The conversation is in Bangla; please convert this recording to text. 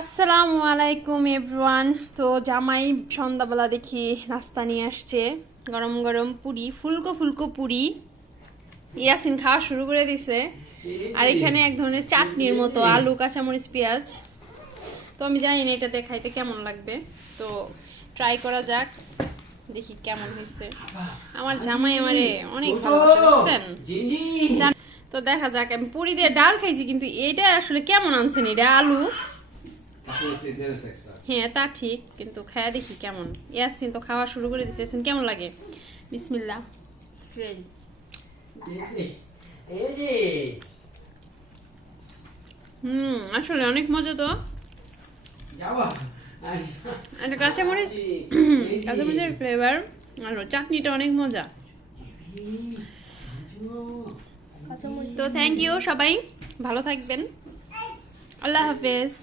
আসসালামু আলাইকুম এভরিওয়ান। তো জামাই সন্ধ্যাবেলা দেখি নাস্তা নিয়ে আসছে, গরম গরম পুরি, ফুলকো ফুলকো পুরি। ইয়াসিন খাওয়া শুরু করে দিছে। আর এখানে এক ধরনের চাটনির মতো আলু, কাঁচামরিচ, পেঁয়াজ। তো আমি জানি না এটাতে খাইতে কেমন লাগবে, তো ট্রাই করা যাক, দেখি কেমন হয়েছে। আমার জামাই আমারে অনেক ভালোবাসে, বুঝছেন? তো দেখা যাক। আমি পুরি দিয়ে ডাল খাইছি, কিন্তু এটা আসলে কেমন আনছেন, এটা আলু। হ্যাঁ তা ঠিক, কিন্তু খায়া দেখি কেমন। ইয়াসিন তো খাওয়া শুরু করে দিচ্ছে। ইয়াসিন কেমন লাগে? বিসমিল্লাহ। আসলে অনেক মজা তো। একটা কাঁচামরিচের ফ্লেভার, আর চাটনিটা অনেক মজা। তো থ্যাংক ইউ, সবাই ভালো থাকবেন। আল্লাহ হাফেজ।